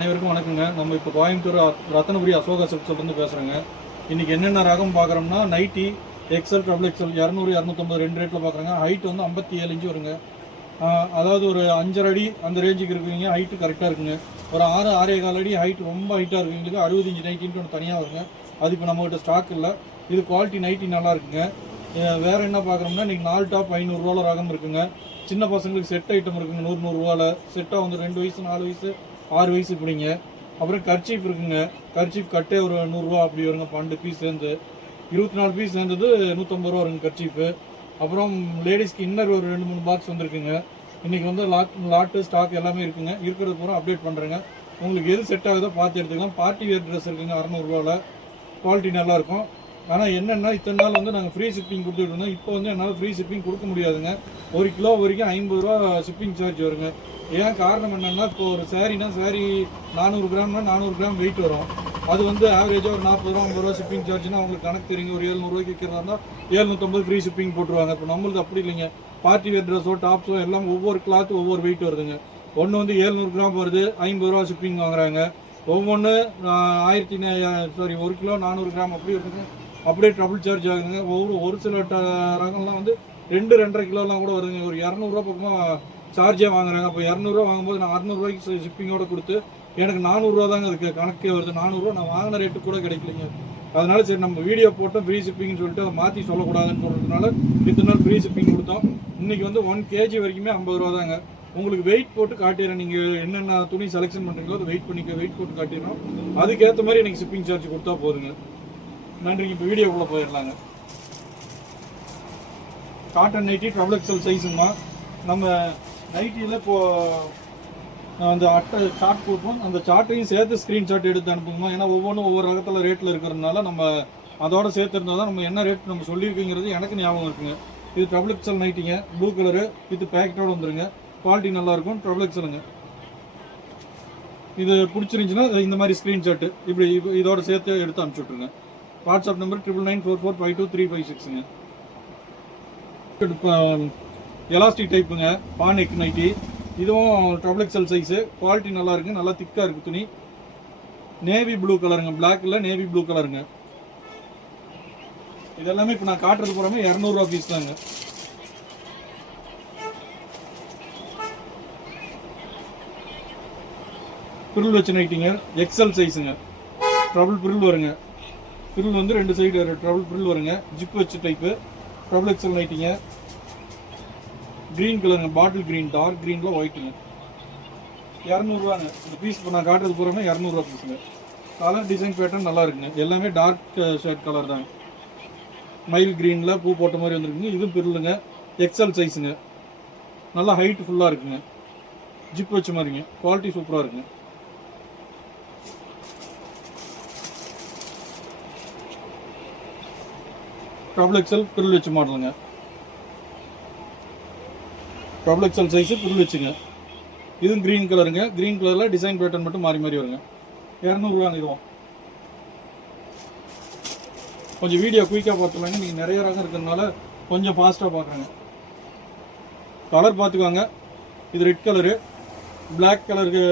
அனைவருக்கும் வணக்கங்க. நம்ம இப்போ கோயம்புத்தூர் ரத்தனபுரி அசோகா சில்க்ஸ்லேருந்து பேசுகிறேங்க. இன்றைக்கி என்னென்ன ரகம் பார்க்குறோம்னா, நைட்டி எக்ஸல், டபுள் எக்ஸல் 200, 250 ரெண்டு ரேட்டில் பார்க்குறாங்க. ஹைட் வந்து 57 இன்ச்சு வருங்க. அதாவது ஒரு 5.5 அடி அந்த ரேஞ்சுக்கு இருக்குங்க. ஹைட்டு கரெக்டாக இருக்குங்க. ஒரு 6-6.25 அடி ஹைட் ரொம்ப ஹைட்டாக இருக்குங்களுக்கு 60 இன்ச்சு நைட்டின்ட்டு ஒன்று தனியாக வருங்க. அது இப்போ நம்மகிட்ட ஸ்டாக் இல்லை. இது குவாலிட்டி நைட்டி நல்லா இருக்குங்க. வேறு என்ன பார்க்குறோம்னா, இன்றைக்கி 4 டாப் 500 ரூபாவில் ரகம் இருக்குங்க. சின்ன பசங்களுக்கு செட் ஐட்டம் இருக்குங்க 100 ரூபாவில். செட்டாக வந்து 2 வயசு 4 வயசு 6 வயசு இப்படிங்க. அப்புறம் கர்ச்சீஃப் இருக்குங்க. கர்ச்சீஃப் கட்டே ஒரு 100 ரூபா அப்படி வருங்க. 12 பீஸ் சேர்ந்து 24 பீஸ் சேர்ந்தது 150 ரூபா வருங்க கர்ச்சீஃபு. அப்புறம் லேடிஸ்க்கு இன்னர் ஒரு 2-3 பாக்ஸ் வந்துருக்குங்க. இன்றைக்கி வந்து லாட்டு ஸ்டாக் எல்லாமே இருக்குங்க. இருக்கிறது பூரா அப்டேட் பண்ணுறேங்க. உங்களுக்கு எது செட் ஆகுதோ பார்த்து எடுத்துக்கலாம். பார்ட்டி வேர் ட்ரெஸ் இருக்குங்க 600 ரூபாவில். குவாலிட்டி நல்லாயிருக்கும். ஆனால் என்னென்னா, இத்தனை நாள் வந்து நாங்கள் ஃப்ரீ ஷிப்பிங் கொடுத்துட்டு இருந்தோம். இப்போ வந்து என்னால் ஃப்ரீ ஷிப்பிங் கொடுக்க முடியாதுங்க. 1 கிலோ வரைக்கும் 50 ரூபா ஷிப்பிங் சார்ஜ் வருங்க. ஏன் காரணம் என்னென்னா, இப்போ ஒரு சாரீனா சாரீ 400 கிராம்னா 400 கிராம் வெயிட் வரும். அது வந்து ஆவரேஜாக ஒரு 40 ரூபா 50 ரூபா ஷிப்பிங் சார்ஜ்னா அவங்களுக்கு கணக்கு தெரியுங்க. ஒரு 700 ரூபாய்க்கு விற்கிறதா இருந்தால் 750 ஃப்ரீ ஷிப்பிங் போட்டுருவாங்க. இப்போ நம்மளுக்கு அப்படி இல்லைங்க. பார்ட்டி வேர் ட்ரெஸ்ஸோ டாப்ஸோ எல்லாம் ஒவ்வொரு கிளாத்து ஒவ்வொரு வெயிட் வருதுங்க. ஒன்று வந்து 700 கிராம் வருது, 50 ரூபா ஷிப்பிங் வாங்குறாங்க. ஒவ்வொன்று 1 கிலோ 400 கிராம் அப்படி இருக்குங்க. அப்படியே ட்ரபிள் சார்ஜ் ஆகுதுங்க. ஒரு சில ரகம்லாம் வந்து 2-2.5 கிலோலாம் கூட வருதுங்க. ஒரு 200 ரூபா பக்கமாக சார்ஜே வாங்குறாங்க. அப்போ 200 ரூபா வாங்கும்போது நான் 600 ரூபாய்க்கு ஷிப்பிங்கோட கொடுத்து எனக்கு 400 ரூபா தாங்க அதுக்கு கணக்கே வருது. 400 ரூபா நான் வாங்கின ரேட்டு கூட கிடைக்கலைங்க. அதனால சரி நம்ம வீடியோ போட்டோம் ஃப்ரீ ஷிப்பிங்னு சொல்லிட்டு அதை மாற்றி சொல்லக்கூடாதுன்னு சொல்கிறதுனால இத்தனை நாள் ஃப்ரீ ஷிப்பிங் கொடுத்தோம். இன்றைக்கி வந்து 1 kg வரைக்குமே 50 ரூபா தாங்க. உங்களுக்கு வெயிட் போட்டு காட்டிடுறேன். நீங்கள் என்னென்ன துணி செலெக்ஷன் பண்ணுறீங்களோ அதை வெயிட் போட்டு காட்டிடுறோம். அதுக்கேற்ற மாதிரி எனக்கு ஷிப்பிங் சார்ஜ் கொடுத்தா போதுங்க. நன்றிங்க. இப்போ வீடியோக்குள்ளே போயிடலாங்க. காட்டன் நைட்டி ட்ரபிள் எக்ஸல் சைஸுங்கம்மா. நம்ம நைட்டியில் இப்போது அந்த அட்டை சார்ட் போட்டோம். அந்த சார்ட்டையும் சேர்த்து ஸ்க்ரீன்ஷாட் எடுத்து அனுப்புங்கம்மா. ஏன்னா ஒவ்வொன்றும் ஒவ்வொரு ரகத்தில் ரேட்டில் இருக்கிறதுனால நம்ம அதோட சேர்த்து இருந்தால் தான் நம்ம என்ன ரேட் நம்ம சொல்லியிருக்குங்கிறது எனக்கு ஞாபகம் இருக்குங்க. இது ட்ரபிள் எக்ஸல் நைட்டிங்க, ப்ளூ கலரு வித் பேக்கெட்டோடு வந்துருங்க. குவாலிட்டி நல்லாயிருக்கும். ட்ரபிள் எக்ஸலுங்க. இது பிடிச்சிருந்துச்சின்னா இந்த மாதிரி ஸ்க்ரீன்ஷாட்டு இப்படி இதோட சேர்த்து எடுத்து அனுப்பிச்சுட்ருங்க. வாட்ஸ்அப் நம்பர் 9994452356ங்க. இப்போ எலாஸ்டிக் டைப்புங்க, பானெக் நைட்டி. இதுவும் ட்ரபிள் எக்ஸல் சைஸு. குவாலிட்டி நல்லா இருக்குங்க. நல்லா திக்காக இருக்குது துணி. நேவி ப்ளூ கலருங்க. பிளாக்கில் நேவி ப்ளூ கலருங்க. இதெல்லாமே இப்போ நான் காட்டுறது போகிறாமே 200 ரூபா பீஸ் தாங்க. பிரில் வச்ச நைட்டிங்க, எக்ஸல் சைஸுங்க. ட்ரபிள் பிரில் வருங்க. பிரில் வந்து 2 சைடு ட்ரபிள் பிரில் வருங்க. ஜிப் வச்ச டைப்பு ட்ரபிள் எக்ஸல் நைட்டிங்க. க்ரீன் கலருங்க, பாட்டில் க்ரீன், டார்க் க்ரீனில் ஒயிட்டுங்க. 200 ரூபாங்க இந்த பீஸ். இப்போ நான் காட்டுறது போகிறோன்னா 200 ரூபா பீஸுங்க. கலர் டிசைன் பேட்டர்ன் நல்லா இருக்குங்க. எல்லாமே டார்க் ஷேட் கலர் தாங்க. மயில் க்ரீனில் பூ போட்ட மாதிரி வந்துருக்குங்க. இதுவும் பிரிலுங்க, எக்ஸல் சைஸுங்க. நல்லா ஹைட் ஃபுல்லாக இருக்குங்க. ஜிப் வச்ச மாதிரிங்க. குவாலிட்டி சூப்பராக இருக்குங்க. ட்ரபிள் எக்ஸல் பிரில் வச்சு மாடலுங்க. ட்ரபிள் எக்ஸல் சைஸு பிரில் வச்சுங்க. இதுவும் க்ரீன் கலருங்க. க்ரீன் கலரில் டிசைன் பேட்டர்ன் மட்டும் மாறி மாறி வருங்க. 200 ரூபாங்க இதுவும். கொஞ்சம் வீடியோ குயிக்காக பார்த்துலாங்க. நீங்கள் நிறைய ரகம் இருக்கிறதுனால கொஞ்சம் ஃபாஸ்ட்டாக பார்க்குறேங்க. கலர் பார்த்துக்கோங்க. இது ரெட் கலரு. பிளாக் கலருக்கு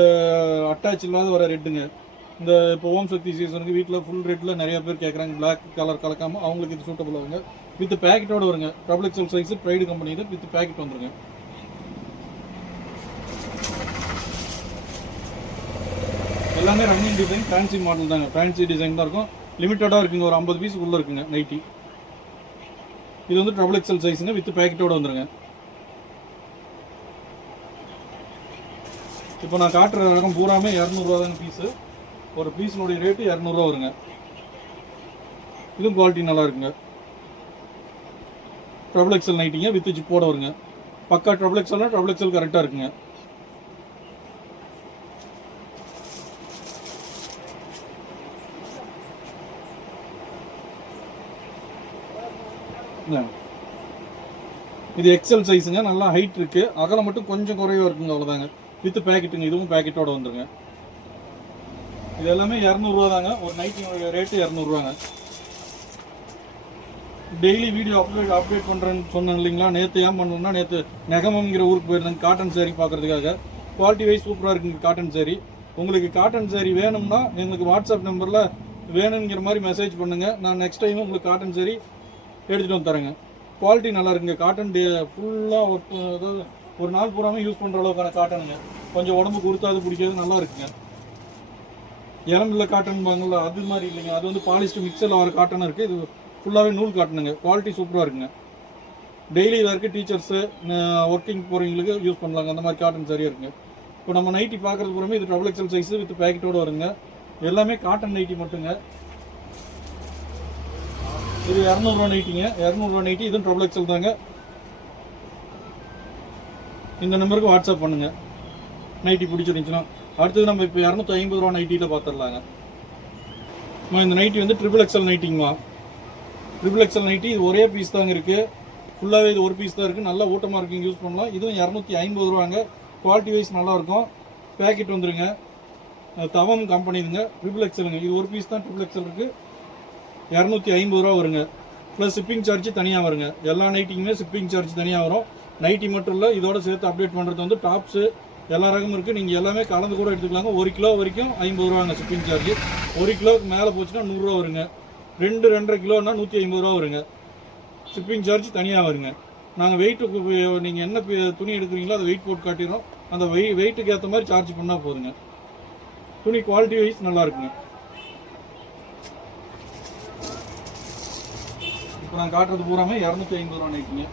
அட்டாச் இல்லாத வர ரெட்டுங்க. இந்த இப்போ ஓம் சக்தி சீசனுக்கு வீட்டில் ஃபுல் ரெட்டில் நிறைய பேர் கேட்குறாங்க. பிளாக் கலர் கலக்காமல் அவங்களுக்கு இது சூட்டபுள் ஆகுங்க. வித் பேக்கெட்டோடு வருங்க. Triple XL size pride company இது. வித் பேக்கெட் வந்துருங்க. எல்லாமே ரன்னிங் டிசைன், ஃபேன்சி மாடல் தாங்க. ஃபேன்சி டிசைன் தான் இருக்கும். லிமிட்டடாக இருக்குங்க. ஒரு 50 பீஸ் உள்ளே இருக்குங்க நைட்டி. இது வந்து ட்ரபிள் எக்ஸல் சைஸுங்க. வித் பேக்கெட்டோடு வந்துருங்க. இப்போ நான் காட்டுற ரகம் பூராமே 200 ரூபா தாங்க பீஸு. ஒரு பீஸினுடைய ரேட்டு 200 ரூபா வருங்க. இதுவும் குவாலிட்டி நல்லா இருக்குங்க. ட்ரபிள் எக்ஸல் நைட்டிங்க வித் ஜிப்போட வருங்க. பக்கா ட்ரபிள் எக்ஸல்னா ட்ரபிள் எக்ஸல் கரெக்டாக இருக்குங்க. இது எக்ஸல் சைஸுங்க. நல்லா ஹைட் இருக்குது. அகலம் மட்டும் கொஞ்சம் குறைவாக இருக்குங்க. அவ்வளோதாங்க. வித் பேக்கெட்டுங்க. இதுவும் பேக்கெட்டோட வந்துருங்க. இது எல்லாமே 200 ரூபா தாங்க. ஒரு நைட்டியோட ரேட்டு 200 ரூபாங்க. டெய்லி வீடியோ அப்டேட் பண்ணுறேன்னு சொன்னேன் இல்லைங்களா. நேற்று ஏன் பண்ணணும்னா, நேற்று நெகமங்கிற ஊருக்கு போயிருந்தேங்க காட்டன் சாரீ பார்க்குறதுக்காக. குவாலிட்டி வைஸ் சூப்பராக இருக்குங்க காட்டன் சாரீ. உங்களுக்கு காட்டன் சாரீ வேணும்னா எங்களுக்கு வாட்ஸ்அப் நம்பரில் வேணுங்கிற மாதிரி மெசேஜ் பண்ணுங்கள். நான் நெக்ஸ்ட் டைம் உங்களுக்கு காட்டன் சாரீ எடுத்துகிட்டு வந்து தரேங்க. குவாலிட்டி நல்லா இருக்குங்க. காட்டன் ஃபுல்லாக அதாவது ஒரு நாள் பூராமே யூஸ் பண்ணுற அளவுக்கான காட்டனுங்க. கொஞ்சம் உடம்புக்கு உறுத்தாது பிடிக்காது, நல்லா இருக்குங்க. இளம்பில் காட்டன் பாங்கல்ல அது மாதிரி இல்லைங்க. அது வந்து பாலிஸ்டர் மிக்சரில் வர காட்டன் இருக்குது. இது ஃபுல்லாகவே நூல் காட்டனுங்க. குவாலிட்டி சூப்பராக இருக்குங்க. டெய்லி இதாக இருக்குது. டீச்சர்ஸு ஒர்க்கிங் போகிறவங்களுக்கு யூஸ் பண்ணலாங்க. அந்த மாதிரி காட்டன் சரியாக இருக்குங்க. இப்போ நம்ம நைட்டி பார்க்குறது பூராமே இது XXL சைஸு வித் பேக்கெட்டோடு வருங்க. எல்லாமே காட்டன் நைட்டி மட்டுங்க. இது 200 ரூபா நைட்டிங்க. 200 ரூபா நைட்டி. இதுவும் XXL தாங்க. இந்த நம்பருக்கு வாட்ஸ்அப் பண்ணுங்க நைட்டி பிடிச்சிருந்துச்சுன்னா. அடுத்தது நம்ம இப்போ 250 ரூபா நைட்டியில் பார்த்துடலாங்க. இந்த நைட்டி வந்து XXL நைட்டிங்கம்மா. XXL நைட்டி இது ஒரே பீஸ் தாங்க இருக்குது. ஃபுல்லாகவே இது ஒரு பீஸ் தான் இருக்குது. நல்லா ஊட்டமாக இருக்குங்க, யூஸ் பண்ணலாம். இதுவும் 250 ரூபாங்க. குவாலிட்டி வைஸ் நல்லாயிருக்கும். பேக்கெட் வந்துருங்க. தவம் கம்பெனிதுங்க. XXLங்க. இது ஒரு பீஸ் தான் XXL இருக்குது. 250 ரூபா வருங்க. ப்ளஸ் ஷிப்பிங் சார்ஜ் தனியாக வருங்க. எல்லா நைட்டிங்குமே ஷிப்பிங் சார்ஜ் தனியாக வரும். நைட்டி மட்டும் இல்லை, இதோட சேர்த்து அப்டேட் பண்ணுறது வந்து டாப்ஸு எல்லா ரகமும் இருக்குது. நீங்கள் எல்லாமே கலந்து கூட எடுத்துக்கலாங்க. 1 கிலோ வரைக்கும் 50 ரூபாங்க ஷிப்பிங் சார்ஜ். 1 கிலோவுக்கு மேலே போச்சுன்னா 100 ரூபா வருங்க. 2-2.5 கிலோன்னா 150 ரூபா வருங்க. ஷிப்பிங் சார்ஜ் தனியாக வருங்க. நாங்கள் வெயிட்டு நீங்கள் என்ன துணி எடுக்கிறீங்களோ அதை வெயிட் போட்டு காட்டிடுறோம். அந்த வெயிட்டுக்கு ஏற்ற மாதிரி சார்ஜ் பண்ணால் போதுங்க. துணி குவாலிட்டி வைஸ் நல்லா இருக்குங்க. இப்போ நான் காட்டுறது பூராமே 250 ரூபா நைட்டிங்க.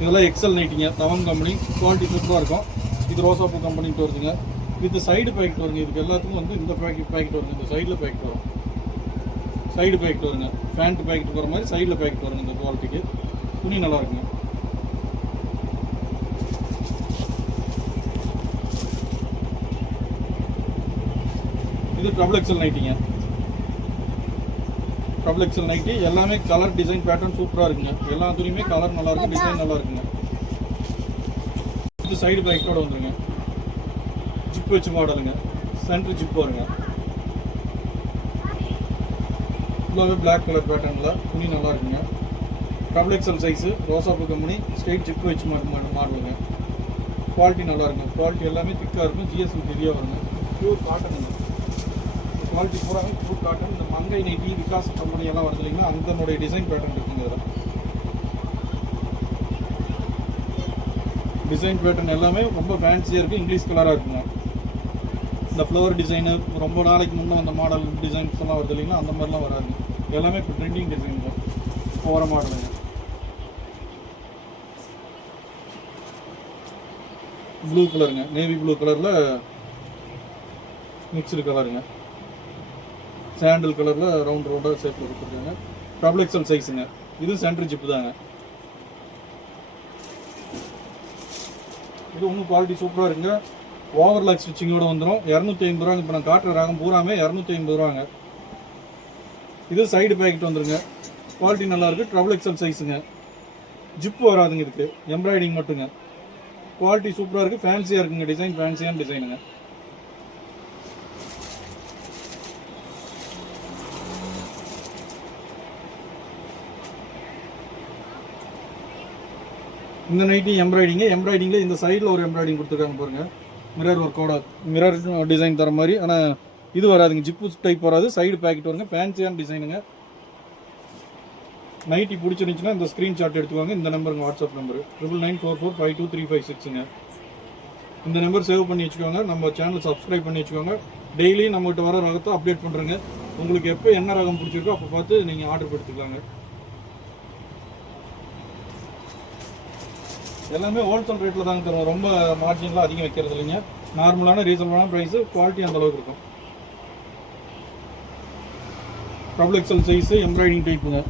இதெல்லாம் XL நைட்டிங்க. தவன் கம்பெனி. குவாலிட்டி சூப்பராக இருக்கும். இது ரோசாப்பூ கம்பெனிட்டு வருதுங்க. வித் சைடு பேக்கெட் வருங்க. இதுக்கு எல்லாத்துக்கும் வந்து இந்த பேக்கெட் வருங்க. இந்த சைடில் பேக்கெட் வரும். சைடு பேக்கெட் வருங்க. பேண்ட் பேக்கெட் வர மாதிரி சைடில் பேக்கெட் வருங்க. இந்த குவாலிட்டிக்கு துணி நல்லா இருக்குங்க. இது XXL நைட்டிங்க. XXL nighty. எல்லாமே கலர் டிசைன் பேட்டர்ன் சூப்பராக இருக்குங்க. எல்லா துணியுமே கலர் நல்லா இருக்கும், டிசைன் நல்லா இருக்குங்க. இது சைடு பேக்கெட்டோட வந்துருங்க. ஜிப் வச்சு மாடலுங்க. சென்டர் ஜிப் வருங்க. ஃபுல்லாகவே பிளாக் கலர் பேட்டர்னில் துணி நல்லா இருக்குங்க. XXL சைஸு ரோசாப்பூ கம்பெனி. ஸ்ட்ரெயிட் ஜிப் வச்சு மாடலுங்க. குவாலிட்டி நல்லா இருக்குங்க. குவாலிட்டி எல்லாமே திக்காக இருக்கும். GS ஹெவியாக வருங்க. பியூர் காட்டனுங்க. குவாலிட்டி பூராமே பியூர் காட்டன். இந்த மங்கை நைட்டி விகாஸ் கம்பெனி எல்லாம் வருது இல்லைங்களா, அதனுடைய டிசைன் பேட்டர்ன் இருக்குங்க. இதில் டிசைன் பேட்டர்ன் எல்லாமே ரொம்ப ஃபேன்சியாக இருக்குது. இங்கிலீஷ் கலராக இருக்குங்க. இந்த ஃப்ளவர் டிசைனு ரொம்ப நாளைக்கு முன்னே அந்த மாடல் டிசைன்ஸ் எல்லாம் வருது இல்லைங்களா, அந்த மாதிரிலாம் வராது. எல்லாமே இப்போ ட்ரெண்டிங் டிசைன் தான். போகிற மாடலுங்க. ப்ளூ கலருங்க. நேவி ப்ளூ கலரில் மிக்சடு கலருங்க. சாண்டில் கலரில் ரவுண்டாக ஷேப்பில் கொடுத்துருக்காங்க. XXL சைஸுங்க. இது சென்டர் ஜிப்பு தாங்க. இது ஒன்றும் குவாலிட்டி சூப்பராக இருக்குங்க. ஓவர்லாக் ஸ்டிச்சிங்கோட வந்துடும். 250 ரூபாங்க. இப்போ நான் காட்டுற ராகம் பூராமே 250 ரூபாங்க. இது சைடு பேக்கெட் வந்துருங்க. குவாலிட்டி நல்லாயிருக்கு. XXL சைஸுங்க. ஜிப்பு வராதுங்க. இதுக்கு எம்ப்ராய்டிங் மட்டுங்க. குவாலிட்டி சூப்பராக இருக்குது. ஃபேன்சியாக இருக்குங்க. டிசைன் ஃபேன்சியான டிசைனுங்க. இந்த நைட்டி எம்ப்ராய்டிங்கில் இந்த சைடில் ஒரு எம்ப்ராய்டிங் கொடுத்துருக்காங்க பாருங்கள். மிரர் ஒர்க்கோட மிரர் டிசைன் தர மாதிரி. ஆனால் இது வராதுங்க. ஜிப்பு டைப் வராது. சைடு பேக்கெட் வருங்க. ஃபேன்சியான டிசைனுங்க. நைட்டி பிடிச்சிருந்துச்சுன்னா இந்த ஸ்க்ரீன்ஷாட் எடுத்துக்கோங்க. இந்த நம்பருங்க வாட்ஸ்அப் நம்பர் 9994452356ங்க. இந்த நம்பர் சேவ் பண்ணி வச்சுக்கோங்க. நம்ம சேனல் சப்ஸ்கிரைப் பண்ணி வச்சுக்கோங்க. டெய்லி நம்மகிட்ட வர ரகத்தை அப்டேட் பண்ணுறேங்க. உங்களுக்கு எப்போ என்ன ரகம் பிடிச்சிருக்கோ அப்போ பார்த்து நீங்கள் ஆர்டர் எடுத்துக்கலாங்க. எல்லாமே ஹோல்சேல் ரேட்டில் தாங்க தருவோம். ரொம்ப மார்ஜின்லாம் அதிகம் வைக்கிறது இல்லைங்க. நார்மலான ரீசனபிளான ப்ரைஸு. குவாலிட்டி அந்த அளவுக்கு இருக்கும். XXL சைஸு எம்ப்ராய்டிங் டைப்புங்க.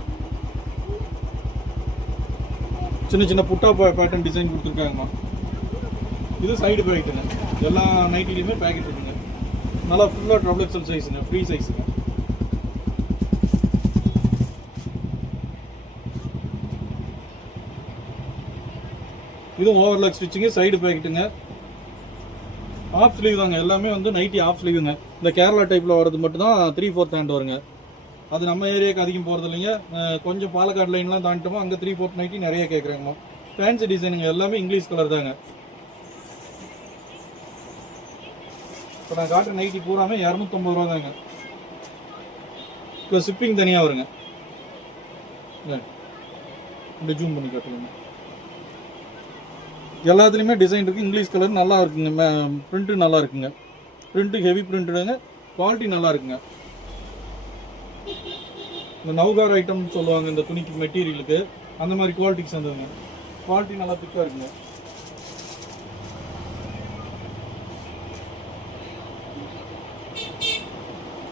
சின்ன சின்ன புட்டா பேட்டர்ன் டிசைன் கொடுத்துருக்காங்கம்மா. இது சைடு பேக்கெட்டுங்க. எல்லா நைட்டிலையுமே பேக்கெட் இருக்குங்க. நல்லா ஃபுல்லாக XXL சைஸுங்க. ஃப்ரீ சைஸுங்க. இதுவும் ஓவர்லாக் ஸ்டிச்சிங்கு. சைடு பேக்கெட்டுங்க. ஆஃப் ஸ்லீவ் தாங்க. எல்லாமே வந்து நைட்டி ஆஃப் ஸ்லீவுங்க. இந்த கேரளா டைப்பில் வர்றது மட்டும் தான் 3/4 ஹேண்ட் வருங்க. அது நம்ம ஏரியாவுக்கு அதிகம் போகிறது இல்லைங்க. கொஞ்சம் பாலக்காடு லைன்லாம் தாண்டிட்டோமோ அங்கே 3/4 நைட்டி நிறைய கேட்குறாங்கம்மா. ஃபேன்சி டிசைனுங்க. எல்லாமே இங்கிலீஷ் கலர் தாங்க. இப்போ நான் காட்டுற நைட்டி பூராமே 250 ரூபா தாங்க. இப்போ ஷிப்பிங் தனியாக வருங்க. இப்படி ஜூம் பண்ணி காட்டுங்க. எல்லாத்துலேயுமே டிசைன் இருக்குது. இங்கிலீஷ் கலர் நல்லா இருக்குங்க. பிரிண்ட்டு நல்லா இருக்குங்க. Print heavy பிரிண்ட்டுங்க. குவாலிட்டி நல்லா இருக்குங்க. இந்த நவுகார் ஐட்டம்னு சொல்லுவாங்க இந்த துணிக்கு மெட்டீரியலுக்கு, அந்த மாதிரி குவாலிட்டிக்கு சேர்ந்ததுங்க. குவாலிட்டி நல்லா திக்காக இருக்குங்க.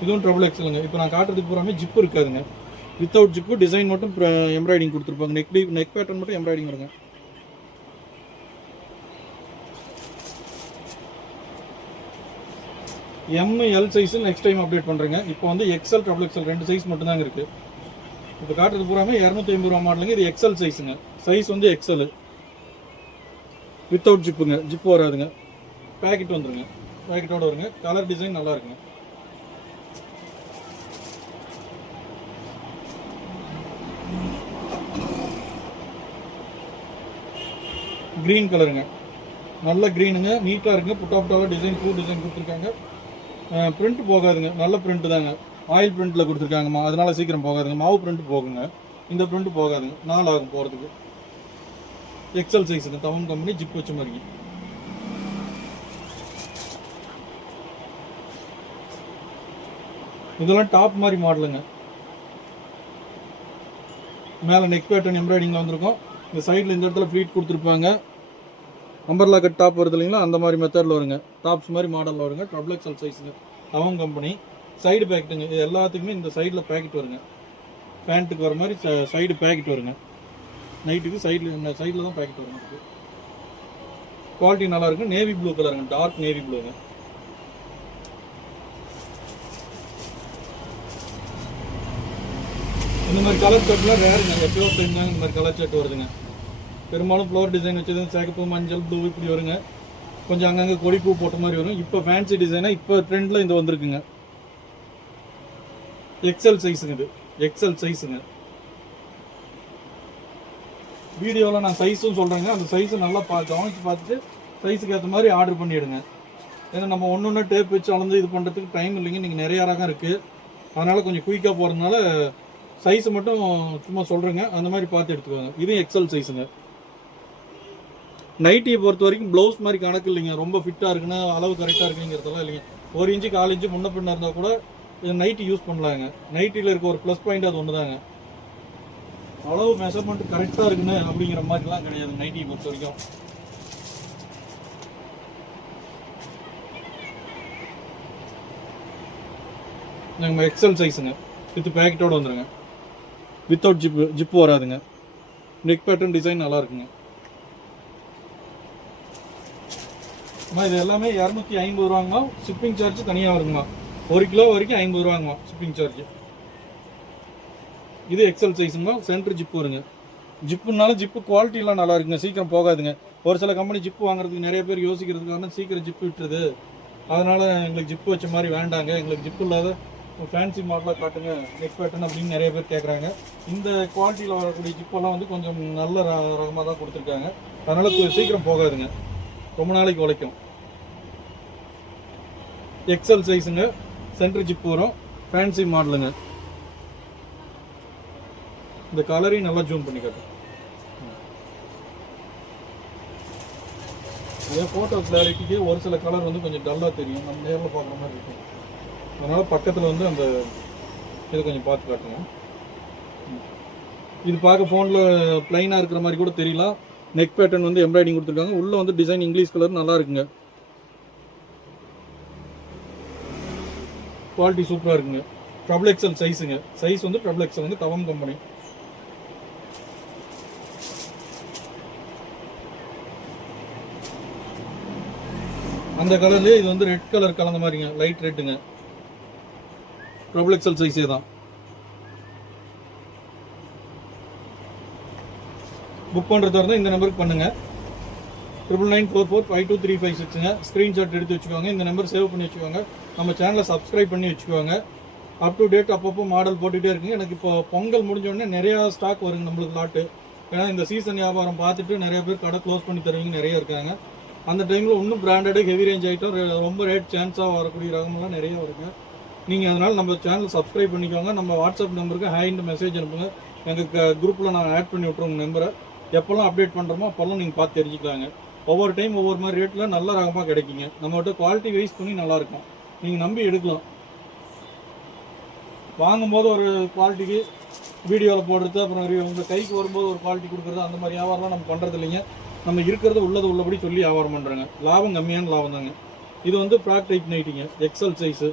இதுவும் ட்ரபிள் எக்ஸலுங்க. இப்போ நான் காட்டுறதுக்கு பூராமே ஜிப்பு இருக்காதுங்க. வித்தவுட் ஜிப்பு, டிசைன் மட்டும் எம்ப்ராய்டிங் கொடுத்துருப்பாங்க. நெக் பேட்டர்ன் மட்டும் எம்ப்ராய்டிங் வருங்க. L size next time update பண்ணுறேங்க. இப்போ வந்து எக்ஸல் ட்ரபிள் எக்ஸல் 2 சைஸ் மட்டும் தாங்க இருக்குது. இப்போ காட்டுறது பூராமே 250 ரூபா மாடலுங்க. இது எக்ஸல் சைஸுங்க. சைஸ் வந்து எக்ஸல் வித்தவுட் ஜிப்புங்க. ஜிப்பு வராதுங்க. பேக்கெட் வந்துருங்க. பேக்கெட்டோட வருங்க. கலர் டிசைன் நல்லா இருக்குங்க. க்ரீன் கலருங்க. நல்ல க்ரீனுங்க. நீட்டாக இருக்குங்க. புட்டாக டிசைன் பூ டிசைன் கொடுத்துருக்காங்க. பிரிண்ட் போகாதுங்க. நல்ல பிரிண்ட் தாங்க. ஆயில் பிரிண்ட்டில் கொடுத்துருக்காங்கம்மா, அதனால சீக்கிரம் போகாதுங்க. மாவு பிரிண்ட் போகுங்க. இந்த பிரிண்ட் போகாதுங்க. நாள் ஆகும் போகிறதுக்கு. எக்ஸல் சைஸுங்க. தவம் கம்பெனி ஜிப் வச்ச மாதிரி. இதெல்லாம் டாப் மாதிரி மாடலுங்க. மேலே நெக் பேட்டர்ன் எம்ப்ராய்டிங்கில் வந்திருக்கும். இந்த சைடில் இந்த இடத்துல ஃப்ளீட் கொடுத்துருப்பாங்க. அம்பர்லா கட் டாப் வருது இல்லைங்களா, அந்த மாதிரி மெத்தடில் வருங்க. டாப்ஸ் மாதிரி மாடலில் வருங்க. ட்ரபிள் எக்ஸல் சைஸுங்க. தவம் கம்பெனி. சைடு பேக்கெட்டுங்க. இது எல்லாத்துக்குமே இந்த சைடில் பேக்கெட் வருங்க. பேண்ட்டுக்கு வர மாதிரி சைடு பேக்கெட் வருங்க. நைட்டுக்கு சைடில் தான் பேக்கெட் வருங்க. குவாலிட்டி நல்லா இருக்கும். நேவி ப்ளூ கலருங்க. டார்க் நேவி ப்ளூங்க. இந்த மாதிரி கலர் ஷர்ட்லாம் ரேருங்க. எப்பயோ டைம் தாங்க இந்த மாதிரி கலர் ஷர்ட் வருதுங்க. பெரும்பாலும் ஃப்ளவர் டிசைன் வச்சது சிகப்பு, மஞ்சள், ப்ளூ இப்படி வருங்க. கொஞ்சம் அங்கங்கே கொடிப்பூ போட்ட மாதிரி வரும். இப்போ ஃபேன்சி டிசைனாக இப்போ ட்ரெண்டில் இந்த வந்துருக்குங்க. எக்ஸல் சைஸுங்க. இது எக்ஸல் சைஸுங்க. வீடியோவில் நான் சைஸும் சொல்கிறேங்க. அந்த சைஸை நல்லா கவனித்து பார்த்துட்டு சைஸுக்கு ஏற்ற மாதிரி ஆர்டர் பண்ணிவிடுங்க. ஏன்னா நம்ம ஒன்று டேப் வச்சு அளந்து இது பண்ணுறதுக்கு டைம் இல்லைங்க. நீங்கள் நிறைய ரகம் இருக்குது. அதனால் கொஞ்சம் குயிக்காக போகிறதுனால சைஸை மட்டும் சும்மா சொல்கிறேங்க. அந்த மாதிரி பார்த்து எடுத்துக்கோங்க. இதுவும் எக்ஸல் சைஸுங்க. நைட்டியை பொறுத்த வரைக்கும் ப்ளவுஸ் மாதிரி கணக்கு இல்லைங்க. ரொம்ப ஃபிட்டாக இருக்குன்னா அளவு கரெக்டாக இருக்குங்கிறதெல்லாம் இல்லைங்க. 1 இன்ச்சு 4 இன்ச்சு முன்ன பின்ன இருந்தால் கூட நைட்டி யூஸ் பண்ணலாங்க. நைட்டியில் இருக்க ஒரு ப்ளஸ் பாயிண்ட் அது ஒன்று தாங்க. அளவு மெஷர்மெண்ட் கரெக்டாக இருக்குன்னு அப்படிங்கிற மாதிரிலாம் கிடையாது நைட்டியை பொறுத்த வரைக்கும். நம்ம எக்ஸல் சைஸுங்க. வித் பேக்கெட்டோடு வந்துடுங்க. வித்தவுட் ஜிப்பு வராதுங்க. நெக் பேட்டர்ன் டிசைன் நல்லா இருக்குங்க. இது எல்லாமே 250 ரூபாங்கம்மா. ஷிப்பிங் சார்ஜ் தனியாக வருங்கம்மா. 1 கிலோ வரைக்கும் 50 ரூபாங்கம்மா ஷிப்பிங் சார்ஜ். இது எக்ஸல் சைஸுங்கம்மா. சென்டர் ஜிப்பு வருங்க. ஜிப்புனாலும் ஜிப்பு குவாலிட்டிலாம் நல்லா இருக்குங்க. சீக்கிரம் போகாதுங்க. ஒரு சில கம்பெனி ஜிப்பு வாங்குறதுக்கு நிறைய பேர் யோசிக்கிறதுக்கான சீக்கிரம் ஜிப்பு விட்டுருது. அதனால் எங்களுக்கு ஜிப்பு வச்ச மாதிரி வேண்டாங்க, எங்களுக்கு ஜிப்பு இல்லாத ஃபேன்சி மாடலாக காட்டுங்க, நெக் பேட்டர்ன் அப்படின்னு நிறைய பேர் கேட்குறாங்க. இந்த குவாலிட்டியில் வரக்கூடிய ஜிப்பெல்லாம் வந்து கொஞ்சம் நல்ல ரகமாக தான் கொடுத்துருக்காங்க. அதனால் சீக்கிரம் போகாதுங்க. ரொம்ப நாளைக்கு உழைக்கும். எக்ஸல் சைஸுங்க. சென்டர் ஜிப் வரும். ஃபேன்சி மாடலுங்க. இந்த கலரையும் நல்லா ஜூம் பண்ணி காட்டும். இதே ஃபோட்டோ கிளாரிட்டிக்கு ஒரு சில கலர் வந்து கொஞ்சம் டல்லாக தெரியும். நம்ம நேரில் பார்க்குற மாதிரி இருக்கும். அதனால் பக்கத்தில் வந்து அந்த இதை கொஞ்சம் பார்த்து காட்டுங்க. இது பார்க்க ஃபோனில் ப்ளைனாக இருக்கிற மாதிரி கூட தெரியலாம். நெக் பேட்டர்ன் வந்து எம்ப்ராய்டிங் கொடுத்துருக்காங்க. உள்ளே வந்து டிசைன் இங்கிலீஷ் கலர் நல்லா இருக்குங்க. குவாலிட்டி சூப்பராக இருக்குங்க. ட்ரபிள் எக்ஸல் சைஸுங்க. சைஸ் வந்து ட்ரபிள் எக்ஸல் வந்து தவம் கம்பெனி. அந்த கலர்லேயே இது வந்து ரெட் கலர் கலந்த மாதிரிங்க. லைட் ரெட்டுங்க. ட்ரபிள் எக்ஸல் சைஸே தான். புக் பண்ணுறதா இருந்தால் இந்த நம்பருக்கு பண்ணுங்கள். 9994452356ங்க. ஸ்க்ரீன்ஷாட் எடுத்து வச்சுக்கோங்க. இந்த நம்பர் சேவ் பண்ணி வச்சுக்கோங்க. நம்ம சேனலை சப்ஸ்கிரைப் பண்ணி வச்சுக்கோங்க. அப் டு டேட் அப்பப்போ மாடல் போட்டுகிட்டே இருக்குங்க. எனக்கு இப்போ பொங்கல் முடிஞ்சோடனே நிறையா ஸ்டாக் வருங்க நம்மளுக்கு லாட்டு. ஏன்னா இந்த சீசன் வியாபாரம் பார்த்துட்டு நிறைய பேர் கடை க்ளோஸ் பண்ணி தருவீங்க நிறைய இருக்காங்க. அந்த டைமில் இன்னும் பிராண்டடு ஹெவி ரேஞ்ச் ஐட்டம் ரொம்ப ரேட் சான்ஸாக வரக்கூடிய ரகமெல்லாம் நிறைய வருங்க. நீங்கள் அதனால் நம்ம சேனல் சப்ஸ்கிரைப் பண்ணிக்கோங்க. நம்ம வாட்ஸ்அப் நம்பருக்கு ஹேண்ட் மெசேஜ் அனுப்புங்க. எங்கள் குரூப்பில் நாங்கள் ஆட் பண்ணி விட்ருவோம் நம்பரை. எப்போல்லாம் அப்டேட் பண்ணுறோமோ அப்போல்லாம் நீங்கள் பார்த்து தெரிஞ்சுக்கலாங்க. ஒவ்வொரு டைம் ஒவ்வொரு மாதிரி ரேட்டில் நல்ல ரகமாக கிடைக்குங்க. நம்மகிட்ட குவாலிட்டி வைஸ் பண்ணி நல்லாயிருக்கும், நீங்கள் நம்பி எடுக்கலாம். வாங்கும்போது ஒரு குவாலிட்டிக்கு வீடியோவில் போடுறது, அப்புறம் உங்கள் கைக்கு வரும்போது ஒரு குவாலிட்டி கொடுக்குறது, அந்த மாதிரி வியாபாரம்லாம் நம்ம பண்ணுறது இல்லைங்க. நம்ம இருக்கிறது உள்ளபடி சொல்லி வியாபாரம் பண்ணுறாங்க. லாபம் கம்மியான லாபம் தாங்க. இது வந்து ஃப்ராக் டைப் நைட்டிங்க, எக்ஸல் சைஸு.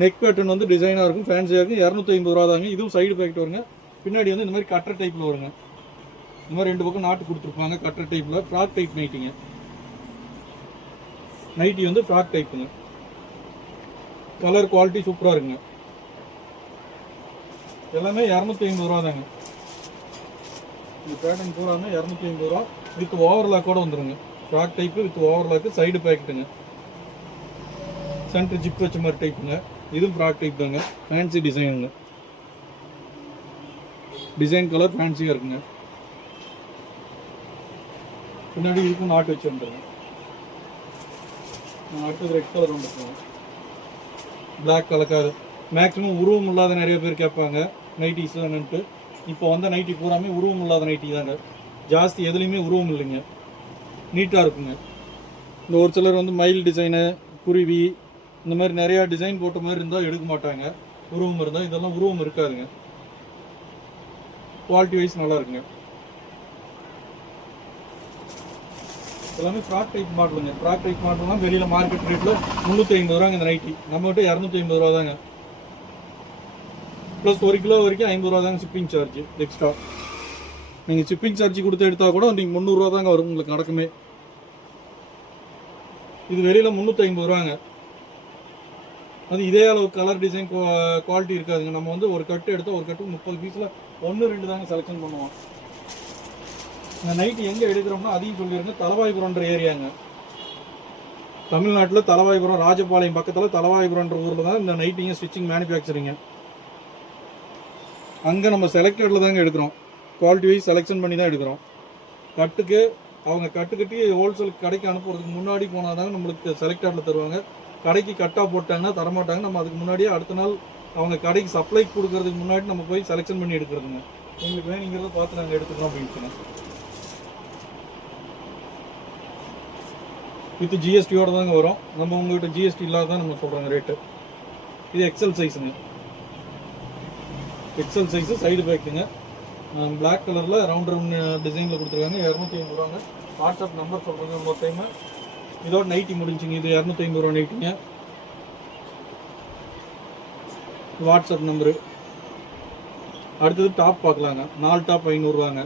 நெக் பேட்டர்ன் வந்து டிசைனாக இருக்கும், ஃபேன்சியாக இருக்கும். 250 ரூபா தாங்க. இதுவும் சைடு பேக்கெட் வருங்க. பின்னாடி வந்து இந்த மாதிரி கட்டர் டைப்பில் வருங்க. இந்த மாதிரி 2 பக்கம் நாட்டு கொடுத்துருப்பாங்க. கட்டர் டைப்பில் ஃப்ராக் டைப் நைட்டிங்க. நைட்டி வந்து ஃப்ராக் டைப்புங்க. கலர் குவாலிட்டி சூப்பராக இருக்குங்க. எல்லாமே 250 ரூபா தாங்க. இந்த பேட்டர்ன் பூராங்க 250 ரூபா. வித் ஓவர்லாக்கோட வந்துடுங்க. Frock type with overlock, side பேக்கெட்டுங்க. சென்டர் ஜிப் வச்ச மாதிரி டைப்புங்க. இதுவும் ஃப்ராக் டைப் தாங்க. ஃபேன்சி டிசைனுங்க. டிசைன் கலர் ஃபேன்சியாக இருக்குங்க. பின்னாடி இதுக்கும் நாட்டு வச்சு வந்துடுங்க. அடுத்தது ரெட் கலர் வந்துருக்கோம். பிளாக் கலக்காது. மேக்ஸிமம் உருவம் இல்லாத நிறைய பேர் கேட்பாங்க நைட்டிஸ் என்னன்ட்டு. இப்போ வந்த நைட்டி பூராமே உருவம் இல்லாத நைட்டி தாங்க. ஜாஸ்தி எதுலேயுமே உருவம் இல்லைங்க, நீட்டாக இருக்குங்க. இந்த ஒரு சிலர் வந்து மயில் டிசைனு, குருவி, இந்த மாதிரி நிறையா டிசைன் போட்ட மாதிரி இருந்தால் எடுக்க மாட்டாங்க. உருவம் இருந்தால், இதெல்லாம் உருவம் இருக்காதுங்க. குவாலிட்டி வைஸ் நல்லா இருக்குங்க. எல்லாமே ஃப்ராக் டைப் மாடலுங்க. ஃப்ராக் டைப் மாடல்னா வெளியில் மார்க்கெட் ரேட்டில் 350 ரூபாங்க இந்த நைட்டி. நம்மகிட்ட 250 ரூபா தாங்க. ப்ளஸ் 1 கிலோ வரைக்கும் 50 ரூபா தாங்க ஷிப்பிங் சார்ஜ் எக்ஸ்ட்ரா. நீங்கள் ஷிப்பிங் சார்ஜ் கொடுத்து எடுத்தால் கூட நீங்கள் 300 ரூபா தாங்க வரும் உங்களுக்கு நடக்குமே. இது வெளியில் 350 ரூபாங்க. அது இதே அளவு கலர் டிசைன் குவாலிட்டி இருக்காதுங்க. நம்ம வந்து ஒரு கட்டு எடுத்தால் ஒரு கட்டு 30 பீஸில் 1-2 தாங்க செலெக்ஷன் பண்ணுவோம். இந்த நைட்டு எங்கே எடுக்கிறோம்னா அதையும் சொல்லிடுங்க. தலவாய்புரம்ன்ற ஏரியாங்க. தமிழ்நாட்டில் தலவாய்புரம், ராஜபாளையம் பக்கத்தில் தலவாய்புரம்ன்ற ஊரில் தான் இந்த நைட்டிங்க ஸ்டிச்சிங் மேனுஃபேக்சரிங்க. அங்கே நம்ம செலக்டடில் தாங்க எடுக்கிறோம். குவாலிட்டி வைஸ் செலெக்ஷன் பண்ணி தான் எடுக்கிறோம். கட்டுக்கு அவங்க கட்டி ஹோல்சேல் கடைக்கு அனுப்புறதுக்கு முன்னாடி போனால் தாங்க நம்மளுக்கு செலக்டடில் தருவாங்க. கடைக்கு கட்டாக போட்டாங்கன்னா தரமாட்டாங்க. நம்ம அதுக்கு முன்னாடியே அடுத்த நாள் அவங்க கடைக்கு சப்ளை கொடுக்கறதுக்கு முன்னாடி நம்ம போய் செலெக்ஷன் பண்ணி எடுக்கிறதுங்க. உங்களுக்கு வேணுங்கிறத பார்த்து நாங்கள் எடுத்துக்கிறோம் அப்படின்னு. வித் ஜிஎஸ்டியோட தாங்க வரும். நம்ம உங்கள்கிட்ட ஜிஎஸ்டி இல்லாத தான் நம்ம சொல்கிறாங்க ரேட்டு. இது எக்ஸல் சைஸுங்க. எக்ஸல் சைஸு, சைடு பேக்குங்க. பிளாக் கலரில் ரவுண்ட் டிசைனில் கொடுத்துருக்காங்க. 250 ரூபாங்க. வாட்ஸ்அப் நம்பர் சொல்கிறேங்க இன்னொரு டைமு. இதோட நைட்டி முடிஞ்சுங்க. இது 250 ரூபா நைட்டிங்க. WhatsApp number. அடுத்தது டாப் பார்க்கலாங்க. 4 டாப் 500 ரூபாங்க.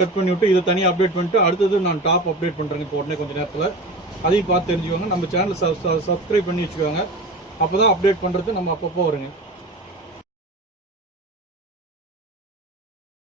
கட் பண்ணி விட்டு இதை தனியாக அப்டேட் பண்ணிட்டு அடுத்தது நான் டாப் அப்டேட் பண்ணுறேங்க இப்போ உடனே கொஞ்சம் நேரத்தில். அதையும் பார்த்து தெரிஞ்சுக்கோங்க. நம்ம சேனல் சப்ஸ்கிரைப் பண்ணி வச்சுக்கோங்க. அப்போ தான் அப்டேட் பண்ணுறது நம்ம அப்பப்போ வருங்க.